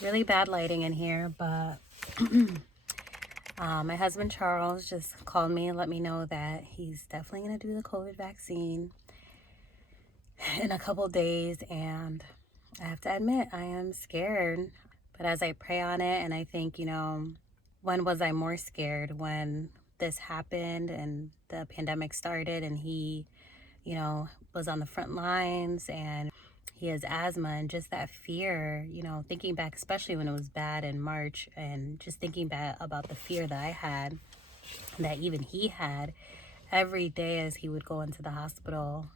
Really bad lighting in here, but my husband Charles just called me and let me know that he's definitely going to do the COVID vaccine in a couple days, and I have to admit I am scared. But as I pray on it and I think, when was I more scared? When this happened and the pandemic started and he, was on the front lines and he has asthma, and just that fear, thinking back, especially when it was bad in March, and just thinking back about the fear that I had, that even he had every day as he would go into the hospital,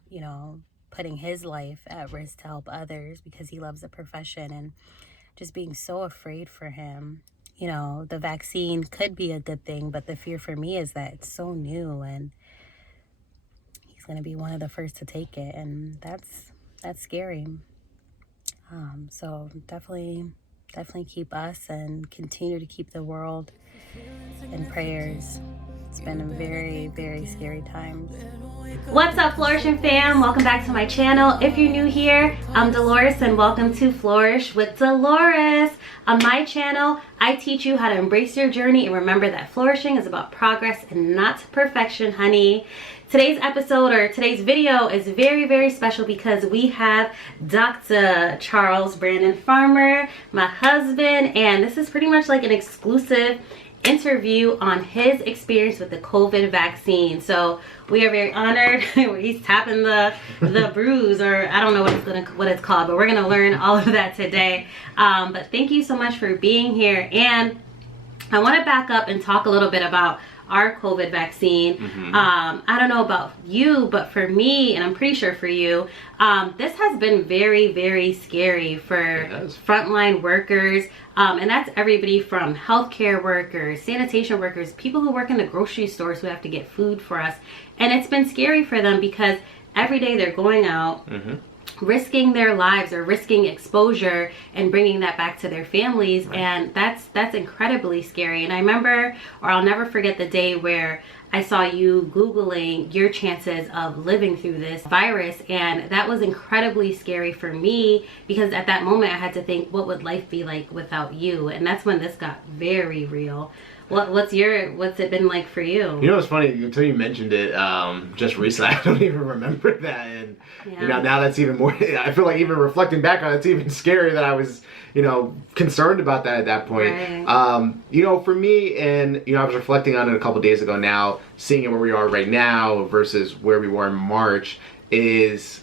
putting his life at risk to help others because he loves the profession, and just being so afraid for him. The vaccine could be a good thing, but the fear for me is that it's so new and he's going to be one of the first to take it, and that's scary. So definitely keep us and continue to keep the world in prayers. It's been a very, very scary time. What's up, Flourishing fam? Welcome back to my channel. If you're new here, I'm Dolores and welcome to Flourish with Dolores. On my channel, I teach you how to embrace your journey and remember that flourishing is about progress and not perfection, honey. Today's episode, or today's video, is very, very special because we have Dr. Charles Brandon Farmer, my husband, and this is pretty much like an exclusive interview on his experience with the COVID vaccine. So we are very honored. He's tapping the bruise, or I don't know what it's called, but we're gonna learn all of that today. But thank you so much for being here. And I want to back up and talk a little bit about our COVID vaccine. I don't know about you, but for me, and I'm pretty sure for you, this has been very, very scary for frontline workers. And that's everybody from healthcare workers, sanitation workers, people who work in the grocery stores who have to get food for us. And it's been scary for them because every day they're going out, risking their lives or risking exposure and bringing that back to their families. And that's incredibly scary. And I remember, or I'll never forget the day where I saw you Googling your chances of living through this virus, and that was incredibly scary for me because at that moment I had to think, what would life be like without you? And that's when this got very real. What's it been like for you? You know, it's funny until you mentioned it just recently. I don't even remember that, and now that's even more. I feel like even reflecting back on it, it's even scarier that I was concerned about that at that point. Right. For me, and I was reflecting on it a couple days ago now, seeing where we are right now versus where we were in March is,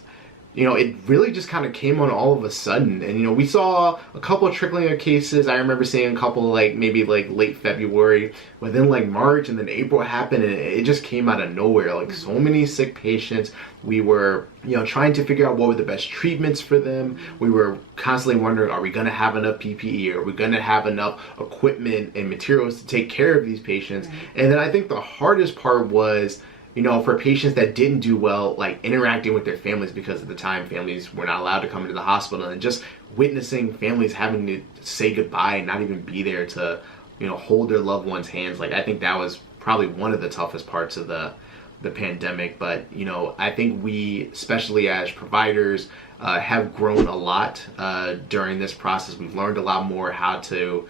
it really just kind of came on all of a sudden. And, we saw a couple of trickling of cases. I remember seeing a couple maybe late February, but then March and then April happened, and it just came out of nowhere. So many sick patients. We were, trying to figure out what were the best treatments for them. We were constantly wondering, are we going to have enough PPE? Are we going to have enough equipment and materials to take care of these patients? And then I think the hardest part was, for patients that didn't do well, interacting with their families, because at the time families were not allowed to come into the hospital, and just witnessing families having to say goodbye and not even be there to, hold their loved ones' hands. I think that was probably one of the toughest parts of the pandemic. But, I think we, especially as providers, have grown a lot during this process. We've learned a lot more how to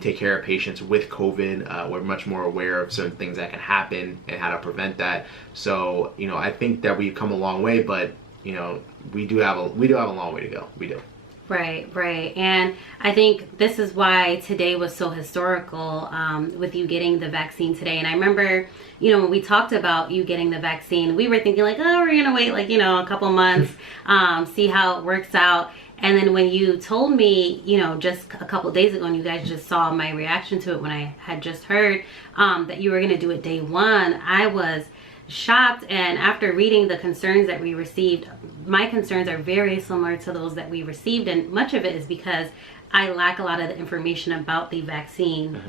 take care of patients with COVID. We're much more aware of certain things that can happen and how to prevent that. So, I think that we've come a long way, but, we do have a long way to go. We do. Right. And I think this is why today was so historical with you getting the vaccine today. And I remember, when we talked about you getting the vaccine, we were thinking we're going to wait a couple months, see how it works out. And then when you told me, just a couple days ago, and you guys just saw my reaction to it when I had just heard that you were going to do it day one, I was shocked. And after reading the concerns that we received, my concerns are very similar to those that we received. And much of it is because I lack a lot of the information about the vaccine.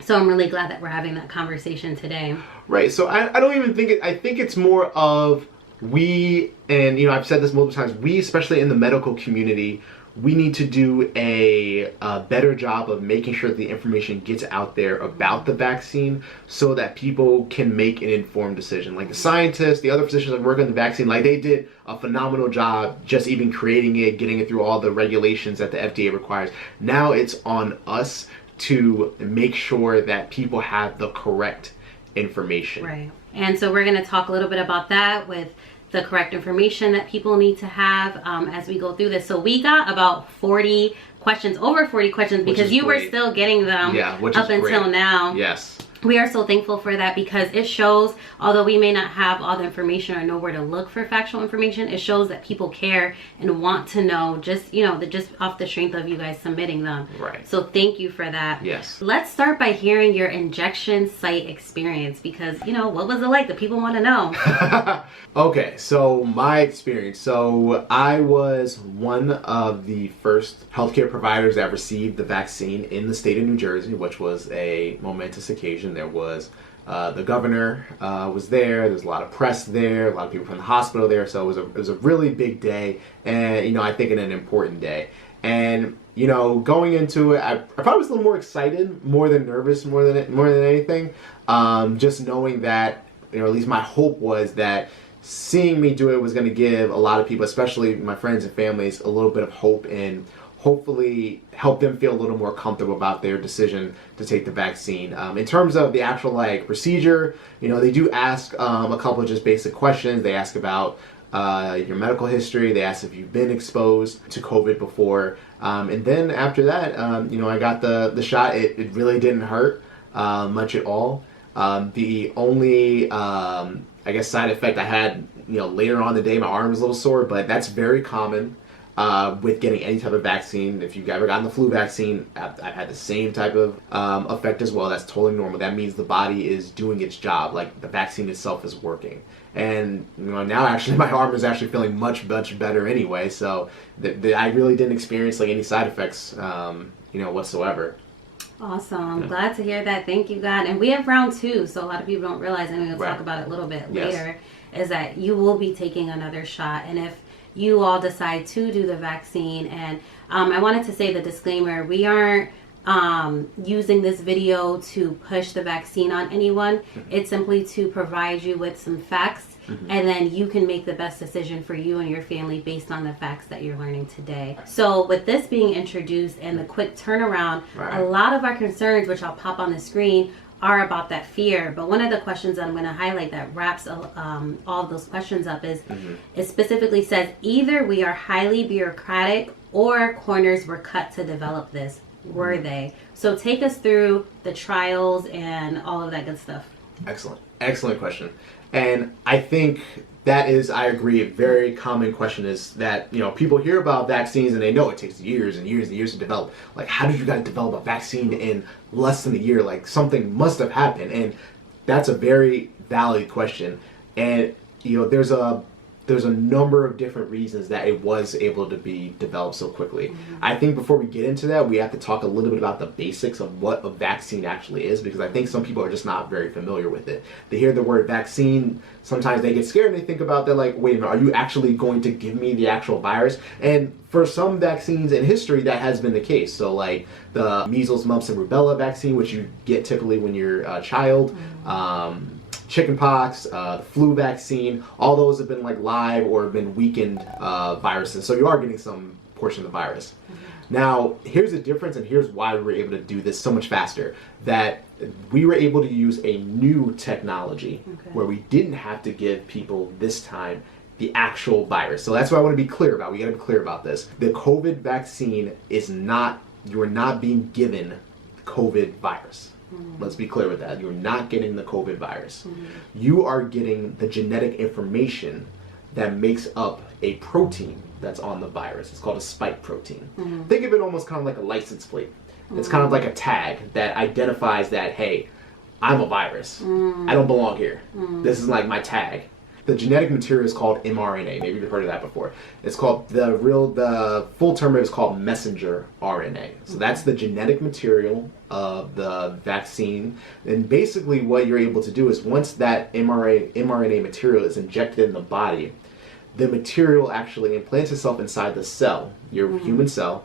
So I'm really glad that we're having that conversation today. Right. So I don't even think I think it's more of we, and I've said this multiple times, we, especially in the medical community, we need to do a better job of making sure that the information gets out there about the vaccine so that people can make an informed decision. Like the scientists, the other physicians that work on the vaccine, like they did a phenomenal job just even creating it, getting it through all the regulations that the FDA requires. Now it's on us to make sure that people have the correct information. Right. And so we're going to talk a little bit about that with the correct information that people need to have as we go through this. So we got about 40 questions, over 40 questions, because you were still getting them up until now. Yes. We are so thankful for that, because it shows, although we may not have all the information or know where to look for factual information, it shows that people care and want to know, just, you know, just off the strength of you guys submitting them. Right. So thank you for that. Yes. Let's start by hearing your injection site experience, because, you know, what was it like? The people want to know. Okay, so my experience. So I was one of the first healthcare providers that received the vaccine in the state of New Jersey, which was a momentous occasion. There was the governor was there. There's a lot of press there, a lot of people from the hospital there. So it was a really big day, and you know, I think an important day. And you know, going into it, I probably was a little more excited, more than nervous, more than anything. Just knowing that, you know, at least my hope was that seeing me do it was going to give a lot of people, especially my friends and families, a little bit of hope and hopefully help them feel a little more comfortable about their decision to take the vaccine. In terms of the actual like procedure, you know, they do ask a couple of just basic questions. They ask about your medical history. They ask if you've been exposed to COVID before. And then after that, you know, I got the shot. It really didn't hurt much at all. The only I guess side effect I had, you know, later on in the day, my arm was a little sore, but that's very common with getting any type of vaccine. If you've ever gotten the flu vaccine, I've had the same type of effect as well. That's totally normal. That means the body is doing its job, like the vaccine itself is working. And you know, now actually my arm is actually feeling much better anyway. So I really didn't experience like any side effects, you know, whatsoever. Awesome. Yeah. Glad to hear that. Thank you, God. And we have round 2, so a lot of people don't realize, and we'll talk about it a little bit later, is that you will be taking another shot. And if you all decide to do the vaccine, and I wanted to say the disclaimer, we aren't using this video to push the vaccine on anyone. It's simply to provide you with some facts, and then you can make the best decision for you and your family based on the facts that you're learning today. So with this being introduced and the quick turnaround, a lot of our concerns, which I'll pop on the screen, are about that fear. But one of the questions I'm going to highlight that wraps all of those questions up is it specifically says either we are highly bureaucratic or corners were cut to develop this. Were they? So take us through the trials and all of that good stuff. Excellent question. And I think that is, I agree, a very common question is that, you know, people hear about vaccines and they know it takes years and years and years to develop. Like, how did you guys develop a vaccine in less than a year? Like, something must have happened. And that's a very valid question. And, you know, there's a number of different reasons that it was able to be developed so quickly. I think before we get into that, we have to talk a little bit about the basics of what a vaccine actually is, because I think some people are just not very familiar with it. They hear the word vaccine, sometimes they get scared and they think about that like, wait a minute, are you actually going to give me the actual virus? And for some vaccines in history, that has been the case. So like the measles, mumps, and rubella vaccine, which you get typically when you're a child, chickenpox, the flu vaccine, all those have been like live or have been weakened viruses. So you are getting some portion of the virus. Now, here's the difference, and here's why we were able to do this so much faster. That we were able to use a new technology where we didn't have to give people this time the actual virus. So that's what I want to be clear about. We got to be clear about this. The COVID vaccine is not, you are not being given COVID virus. Let's be clear with that. You're not getting the COVID virus. You are getting the genetic information that makes up a protein that's on the virus. It's called a spike protein. Think of it almost kind of like a license plate. It's kind of like a tag that identifies that, hey, I'm a virus. I don't belong here. This is like my tag. The genetic material is called mRNA. Maybe you've heard of that before. It's called, the full term is called Messenger RNA. So that's the genetic material of the vaccine. And basically what you're able to do is once that mRNA material is injected in the body, the material actually implants itself inside the cell, your human cell,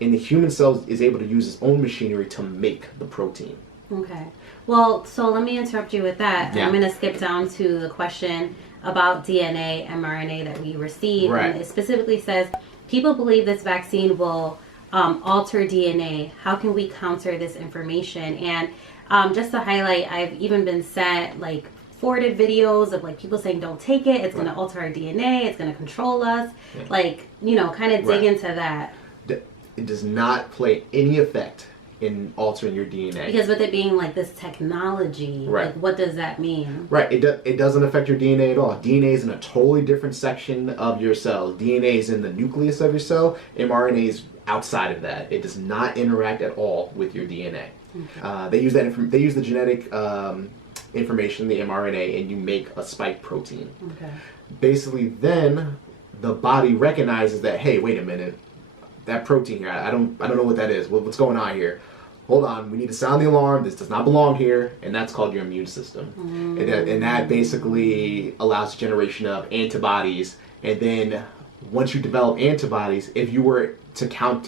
and the human cell is able to use its own machinery to make the protein. Okay. Well, so let me interrupt you with that. Yeah. I'm going to skip down to the question about DNA, mRNA that we received. Right. And it specifically says, people believe this vaccine will alter DNA. How can we counter this information? And just to highlight, I've even been sent like forwarded videos of like people saying don't take it, it's going to alter our DNA, it's going to control us. Like, you know, kind of dig into that. It does not play any effect in altering your DNA. Because with it being like this technology, like what does that mean? Right, it doesn't affect your DNA at all. DNA is in a totally different section of your cell. DNA is in the nucleus of your cell. mRNA is outside of that. It does not interact at all with your DNA. Okay. They use the genetic information, the mRNA, and you make a spike protein. Okay. Basically, then the body recognizes that, hey, wait a minute, that protein here, I don't know what that is. What's going on here? Hold on, we need to sound the alarm. This does not belong here, and that's called your immune system. And that basically allows generation of antibodies. And then once you develop antibodies, if you were to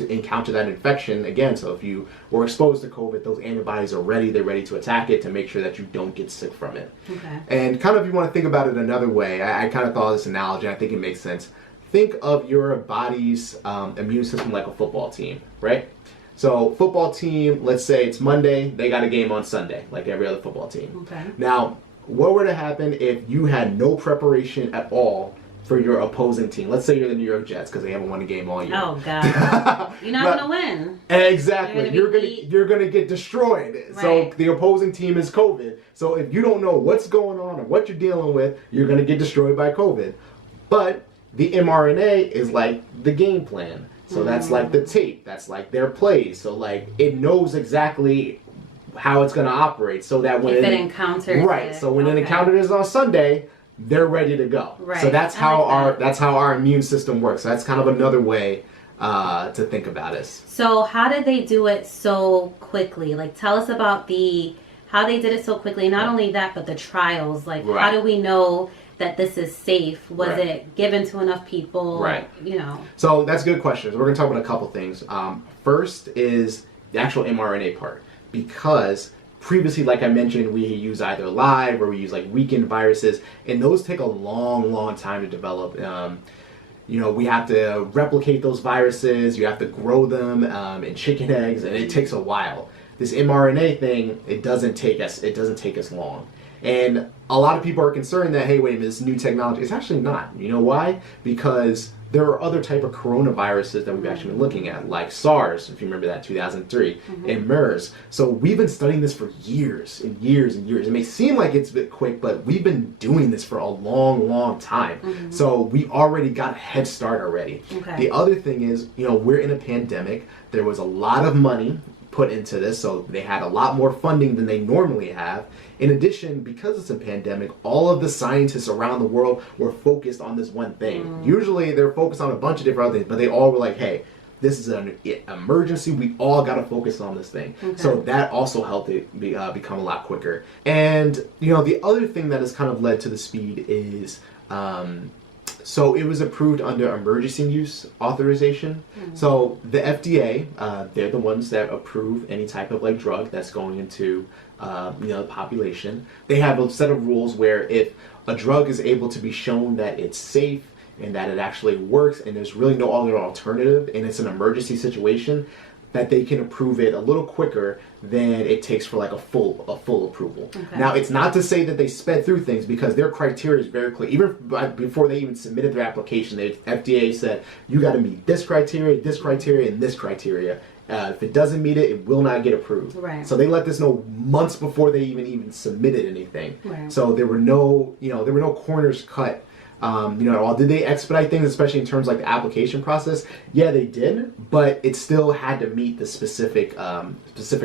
encounter that infection again, so if you were exposed to COVID, those antibodies are ready. They're ready to attack it to make sure that you don't get sick from it. Okay. And kind of, if you want to think about it another way, I kind of thought of this analogy. I think it makes sense. Think of your body's immune system like a football team, right? So football team, let's say it's Monday, they got a game on Sunday, like every other football team. Okay. Now, what were to happen if you had no preparation at all for your opposing team? Let's say you're the New York Jets because they haven't won a game all year. Oh God, you're not gonna win. Exactly, you're gonna get destroyed. Right. So the opposing team is COVID. So if you don't know what's going on or what you're dealing with, you're gonna get destroyed by COVID. But the mRNA is like the game plan. So that's like the tape. That's like their plays. So like it knows exactly how it's going to operate. So that when it encounters it. So when it encounters on Sunday, they're ready to go. Right. So that's how our immune system works. So that's kind of another way to think about it. So how did they do it so quickly? Like tell us about how they did it so quickly. Not only that, but the trials. Like how do we know that this is safe? Was it given to enough people? Right. You know. So that's a good question. We're going to talk about a couple things. First is the actual mRNA part, because previously, like I mentioned, we use either live or we use like weakened viruses, and those take a long time to develop. You know, we have to replicate those viruses. You have to grow them in chicken eggs, and it takes a while. This mRNA thing, it doesn't take us long. And a lot of people are concerned that, hey, wait a minute, this new technology. It's actually not. You know why? Because there are other type of coronaviruses that we've actually been looking at, like SARS, if you remember that, 2003, and MERS. So we've been studying this for years and years and years. It may seem like it's a bit quick, but we've been doing this for a long time. So we already got a head start already. Okay. The other thing is, you know, we're in a pandemic. There was a lot of money put into this, so they had a lot more funding than they normally have. In addition, because it's a pandemic, all of the scientists around the world were focused on this one thing. Usually they're focused on a bunch of different other things, but they all were like, hey, this is an emergency, we all got to focus on this thing. Okay. So that also helped it become a lot quicker. And you know, the other thing that has kind of led to the speed is so it was approved under emergency use authorization. So the FDA, they're the ones that approve any type of like drug that's going into the population. They have a set of rules where if a drug is able to be shown that it's safe and that it actually works and there's really no other alternative and it's an emergency situation, that they can approve it a little quicker than it takes for like a full approval. Okay. Now, it's not to say that they sped through things, because their criteria is very clear. Even before they even submitted their application, the FDA said, you got to meet this criteria, and this criteria. If it doesn't meet it, it will not get approved. Right. So they let this know months before they even submitted anything. Right. So there were no corners cut. Did they expedite things, especially in terms of like the application process? Yeah, they did, but it still had to meet the specific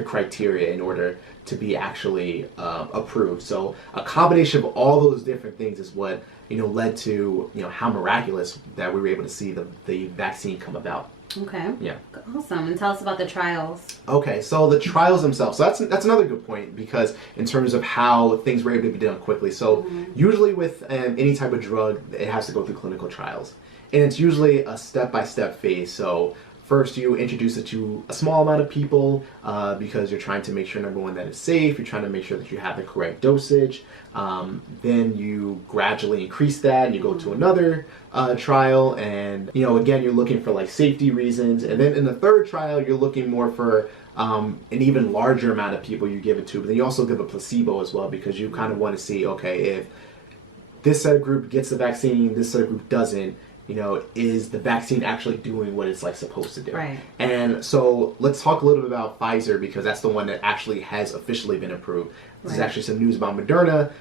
criteria in order to be actually approved. So a combination of all those different things is what led to how miraculous that we were able to see the vaccine come about. Okay. Yeah. Awesome. And tell us about the trials. Okay, so the trials themselves. So that's another good point, because in terms of how things were able to be done quickly. So usually with any type of drug, it has to go through clinical trials. And it's usually a step-by-step phase. So first you introduce it to a small amount of people because you're trying to make sure, number one, that it's safe. You're trying to make sure that you have the correct dosage. Then you gradually increase that and you go to another trial, and again, you're looking for like safety reasons. And then in the third trial, you're looking more for an even larger amount of people you give it to. But then you also give a placebo as well, because you kind of want to see, okay, if this subgroup gets the vaccine, this subgroup doesn't, is the vaccine actually doing what it's like supposed to do? Right. And so let's talk a little bit about Pfizer, because that's the one that actually has officially been approved. There's actually some news about Moderna.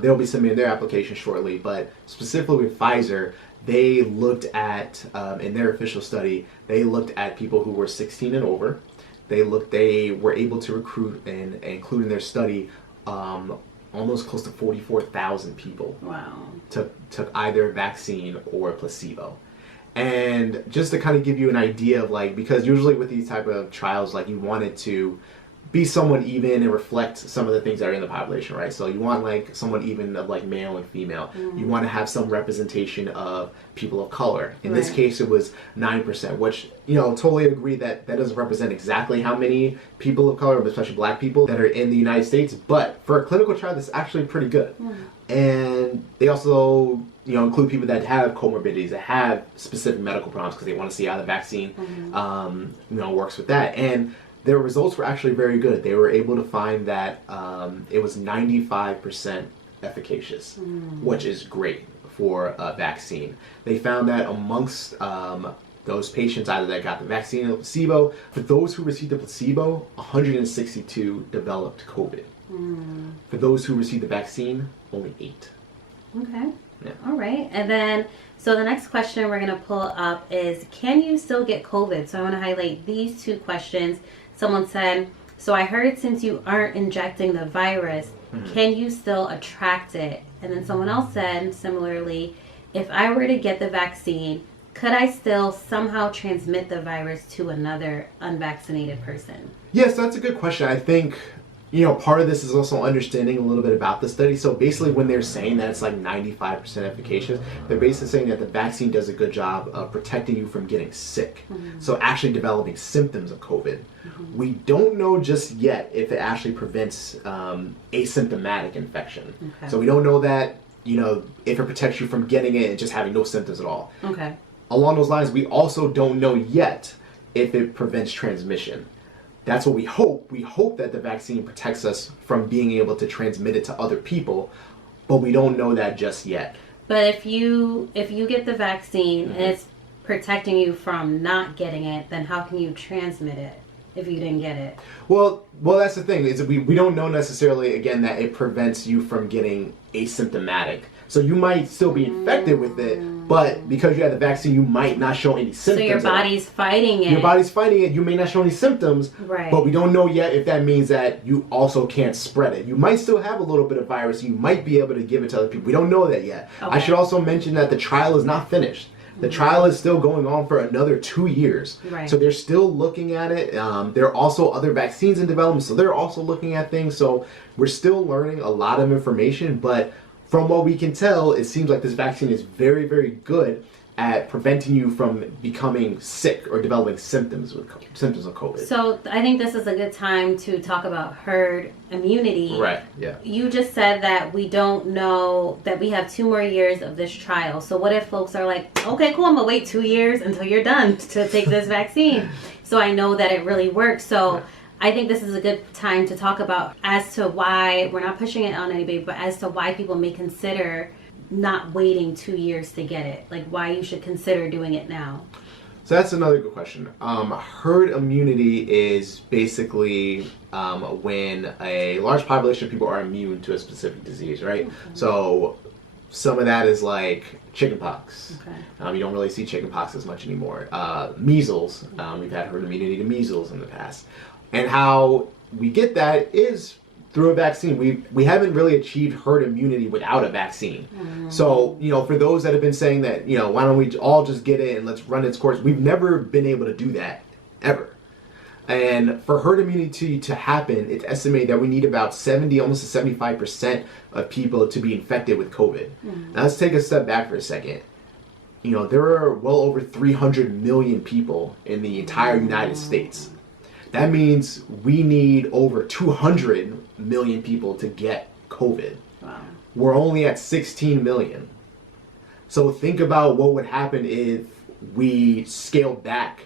They'll be submitting their application shortly, but specifically with Pfizer, they looked at, in their official study, they looked at people who were 16 and over. They were able to recruit and include in their study almost close to 44,000 people. Wow. Took either vaccine or placebo. And just to kind of give you an idea of like, because usually with these type of trials, like you want it to be somewhat even and reflect some of the things that are in the population, right? So you want like somewhat even of like male and female. You want to have some representation of people of color. In this case, it was 9%, which, totally agree that doesn't represent exactly how many people of color, especially black people, that are in the United States. But for a clinical trial, that's actually pretty good. And they also, include people that have comorbidities, that have specific medical problems, because they want to see how the vaccine, works with that. And their results were actually very good. They were able to find that it was 95% efficacious, which is great for a vaccine. They found that amongst those patients, either that got the vaccine or placebo, for those who received the placebo, 162 developed COVID. For those who received the vaccine, only 8. Okay. Yeah. All right. And then, so the next question we're going to pull up is, can you still get COVID? So I want to highlight these two questions. Someone said, so I heard since you aren't injecting the virus, can you still attract it? And then someone else said, similarly, if I were to get the vaccine, could I still somehow transmit the virus to another unvaccinated person? Yes, that's a good question. I think, part of this is also understanding a little bit about the study. So basically when they're saying that it's like 95% efficacious, they're basically saying that the vaccine does a good job of protecting you from getting sick. So actually developing symptoms of COVID. We don't know just yet if it actually prevents asymptomatic infection. So we don't know that, if it protects you from getting it and just having no symptoms at all. Okay. Along those lines, we also don't know yet if it prevents transmission. That's what we hope. We hope that the vaccine protects us from being able to transmit it to other people, but we don't know that just yet. But if you get the vaccine and it's protecting you from not getting it, then how can you transmit it if you didn't get it? Well, that's the thing, is that we don't know necessarily, again, that it prevents you from getting asymptomatic. So you might still be infected with it, but because you have the vaccine, you might not show any symptoms. So your body's fighting it. Your body's fighting it. You may not show any symptoms, right? But we don't know yet if that means that you also can't spread it. You might still have a little bit of virus. You might be able to give it to other people. We don't know that yet. Okay. I should also mention that the trial is not finished. The trial is still going on for another 2 years. Right. So they're still looking at it. There are also other vaccines in development, so they're also looking at things. So we're still learning a lot of information, but from what we can tell, it seems like this vaccine is very, very good at preventing you from becoming sick or developing symptoms of COVID. So I think this is a good time to talk about herd immunity. Right, yeah. You just said that we don't know, that we have 2 more years of this trial. So what if folks are like, okay, cool, I'm going to wait 2 years until you're done to take this vaccine. So I know that it really works. So yeah. I think this is a good time to talk about as to why, we're not pushing it on anybody, but as to why people may consider not waiting 2 years to get it. Like why you should consider doing it now. So that's another good question. Herd immunity is basically when a large population of people are immune to a specific disease, right? Mm-hmm. So some of that is like chickenpox. Okay. You don't really see chickenpox as much anymore. Measles, we've had herd immunity to measles in the past. And how we get that is through a vaccine. We haven't really achieved herd immunity without a vaccine. So, for those that have been saying that, why don't we all just get it and let's run its course, we've never been able to do that, ever. And for herd immunity to happen, it's estimated that we need about 70, almost 75% of people to be infected with COVID. Now let's take a step back for a second. There are well over 300 million people in the entire United States. That means we need over 200 million people to get COVID. Wow. We're only at 16 million. So think about what would happen if we scaled back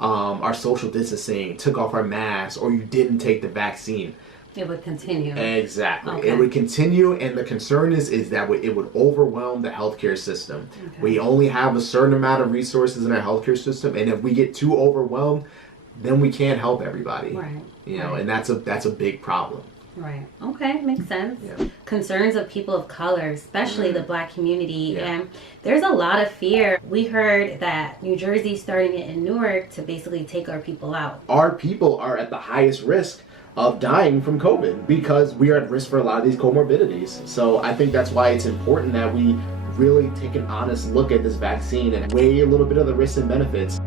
our social distancing, took off our masks, or you didn't take the vaccine. It would continue. Exactly. Okay. It would continue, and the concern is that it would overwhelm the healthcare system. Okay. We only have a certain amount of resources in our healthcare system, and if we get too overwhelmed, then we can't help everybody. Right. And that's a big problem. Right. Okay, makes sense. Yeah. Concerns of people of color, especially the Black community, Yeah. and there's a lot of fear. We heard that New Jersey's starting it in Newark to basically take our people out. Our people are at the highest risk of dying from COVID because we are at risk for a lot of these comorbidities. So I think that's why it's important that we really take an honest look at this vaccine and weigh a little bit of the risks and benefits